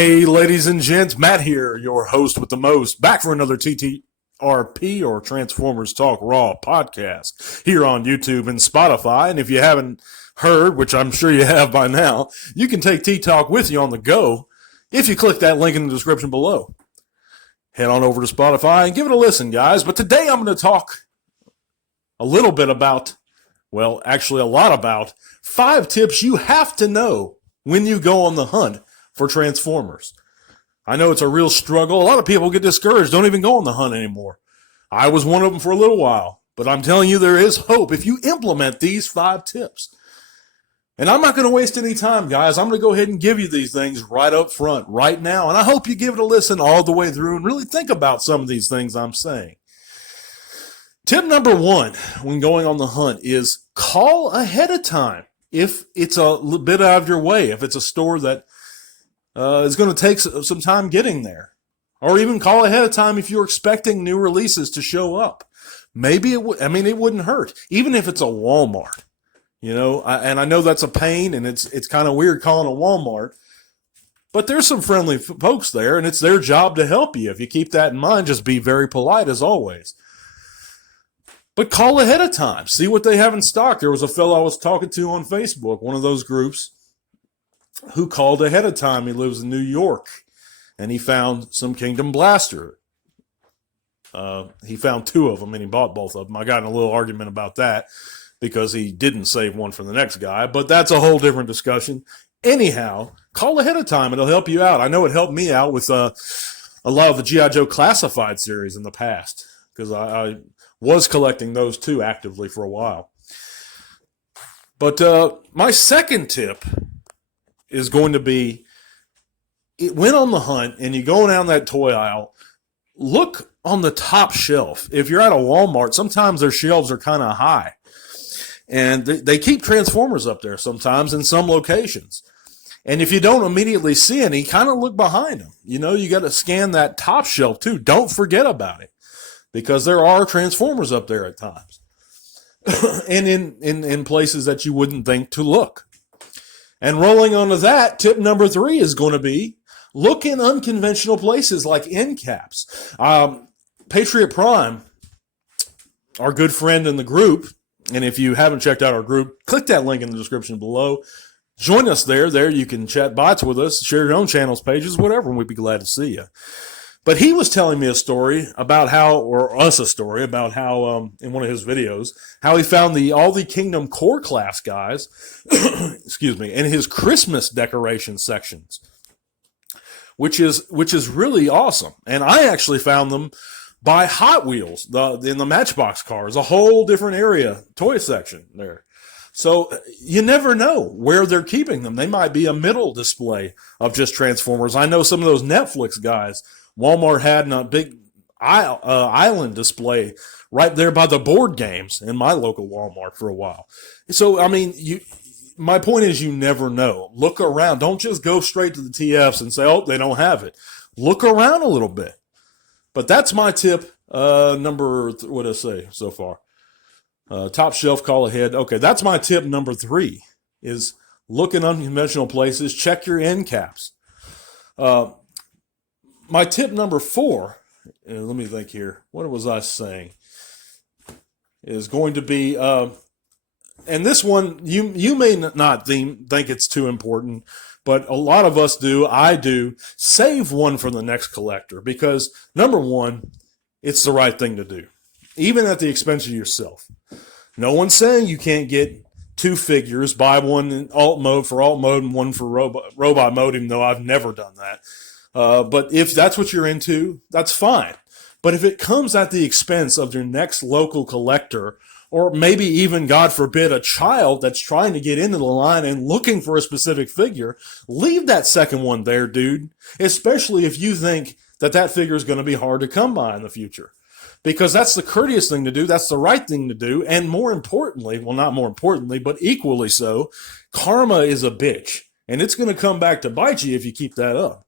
Hey, ladies and gents, Matt here, your host with the most, back for another TTRP or Transformers Talk Raw podcast here on YouTube and Spotify. And if you haven't heard, which I'm sure you have by now, you can take T-Talk with you on the go if you click that link in the description below. Head on over to Spotify and give it a listen, guys. But today I'm going to talk a little bit about, well, actually a lot about 5 tips you have to know when you go on the hunt for Transformers. I know it's a real struggle. A lot of people get discouraged, don't even go on the hunt anymore. I was one of them for a little while, but I'm telling you there is hope if you implement these 5 tips. And I'm not going to waste any time, guys. I'm going to go ahead and give you these things right up front, right now, and I hope you give it a listen all the way through and really think about some of these things I'm saying. Tip number 1 when going on the hunt is call ahead of time if it's a little bit out of your way, if it's a store that is going to take some time getting there. Or even call ahead of time if you're expecting new releases to show up. Maybe it wouldn't hurt. Even if it's a Walmart. You know, and I know that's a pain and it's kind of weird calling a Walmart. But there's some friendly folks there and it's their job to help you. If you keep that in mind, just be very polite as always. But call ahead of time. See what they have in stock. There was a fellow I was talking to on Facebook, one of those groups, who called ahead of time. He lives in New York, and he found some Kingdom Blaster. He found 2 of them, and he bought both of them. I got in a little argument about that because he didn't save one for the next guy, but that's a whole different discussion. Anyhow, call ahead of time. It'll help you out. I know it helped me out with a lot of the G.I. Joe Classified series in the past because I was collecting those too actively for a while. But my second tip is going to be, it went on the hunt and you go down that toy aisle, look on the top shelf. If you're at a Walmart, sometimes their shelves are kind of high. And they keep Transformers up there sometimes in some locations. And if you don't immediately see any, kind of look behind them. You know, you got to scan that top shelf too. Don't forget about it. Because there are Transformers up there at times. And in places that you wouldn't think to look. And rolling onto that, tip number 3 is going to be look in unconventional places like end caps. Patriot Prime, our good friend in the group, and if you haven't checked out our group, click that link in the description below. Join us there. There you can chat bots with us, share your own channels, pages, whatever, and we'd be glad to see you. But he was telling me a story about how, or us a story about how, in one of his videos, how he found all the Kingdom Core class guys, excuse me, in his Christmas decoration sections, which is really awesome. And I actually found them by Hot Wheels, in the Matchbox cars, a whole different area, toy section there. So you never know where they're keeping them. They might be a middle display of just Transformers. I know some of those Netflix guys, Walmart had a big island display right there by the board games in my local Walmart for a while. So, I mean, my point is you never know. Look around. Don't just go straight to the TFs and say, oh, they don't have it. Look around a little bit. But that's my tip, what did I say so far? Top shelf, call ahead. Okay, that's my tip number 3 is look in unconventional places. Check your end caps. My tip number 4, let me think here. What was I saying? Is going to be, and this one, you may not think it's too important, but a lot of us do. I do. Save one for the next collector because, number 1, it's the right thing to do, even at the expense of yourself. No one's saying you can't get 2 figures, buy one in alt mode for alt mode and one for robot mode, even though I've never done that. But if that's what you're into, that's fine. But if it comes at the expense of your next local collector, or maybe even, God forbid, a child that's trying to get into the line and looking for a specific figure, leave that second one there, dude. Especially if you think that figure is going to be hard to come by in the future. Because that's the courteous thing to do. That's the right thing to do. And more importantly, well, not more importantly, but equally so, karma is a bitch. And it's going to come back to bite you if you keep that up.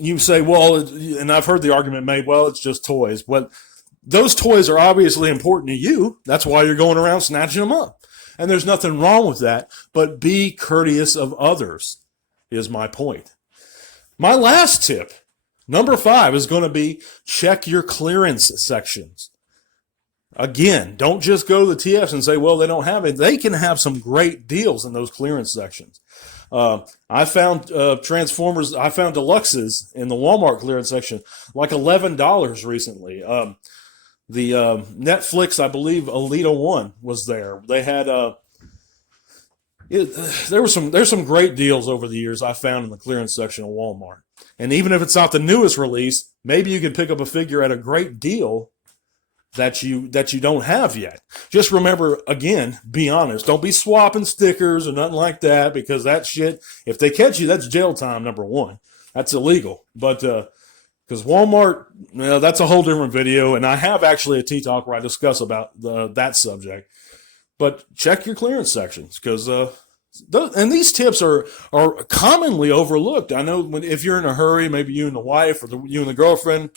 You say, well, and I've heard the argument made, well, it's just toys. But those toys are obviously important to you. That's why you're going around snatching them up. And there's nothing wrong with that. But be courteous of others is my point. My last tip, number 5, is going to be check your clearance sections. Again, don't just go to the TFs and say, well, they don't have it. They can have some great deals in those clearance sections. I found Transformers, I found Deluxes in the Walmart clearance section, like $11 recently. The Netflix, I believe, Alita 1 was there. They had there's some great deals over the years I found in the clearance section of Walmart. And even if it's not the newest release, maybe you can pick up a figure at a great deal that you don't have yet. Just remember, again, be honest. Don't be swapping stickers or nothing like that, because that shit, if they catch you, that's jail time, number 1. That's illegal. But because Walmart, that's a whole different video, and I have actually a T-Talk where I discuss about that subject. But check your clearance sections, because and these tips are commonly overlooked. I know if you're in a hurry, maybe you and the wife or you and the girlfriend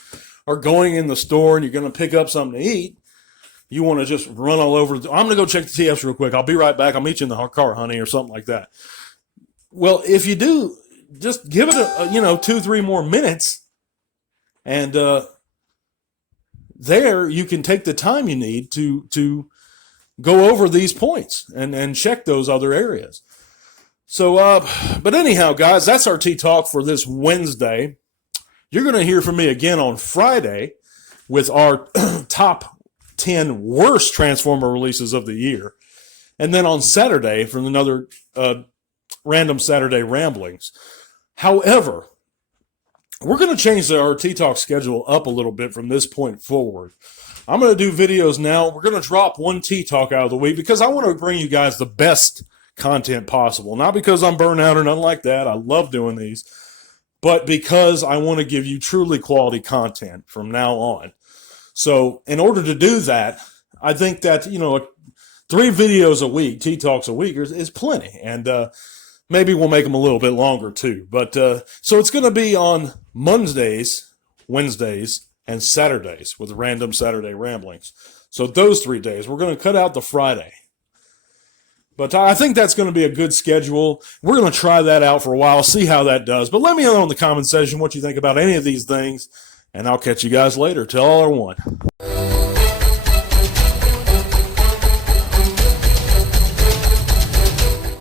are going in the store and you're going to pick up something to eat, you want to just run all over. I'm going to go check the TFs real quick. I'll be right back. I'll meet you in the car, honey, or something like that. Well, if you do, just give it 2-3 more minutes, and there you can take the time you need to go over these points and check those other areas. So, but anyhow, guys, that's our T-Talk for this Wednesday. You're going to hear from me again on Friday with our top 10 worst Transformer releases of the year. And then on Saturday from another Random Saturday Ramblings. However, we're going to change our T-Talk schedule up a little bit from this point forward. I'm going to do videos now. We're going to drop one T-Talk out of the week because I want to bring you guys the best content possible. Not because I'm burnt out or nothing like that. I love doing these. But because I want to give you truly quality content from now on. So in order to do that, I think that, 3 videos a week, T-Talks a week is plenty. And maybe we'll make them a little bit longer too. But so it's going to be on Mondays, Wednesdays, and Saturdays with Random Saturday Ramblings. So those 3 days. We're going to cut out the Friday. But I think that's going to be a good schedule. We're going to try that out for a while, see how that does. But let me know in the comment section what you think about any of these things, and I'll catch you guys later. Till all are one.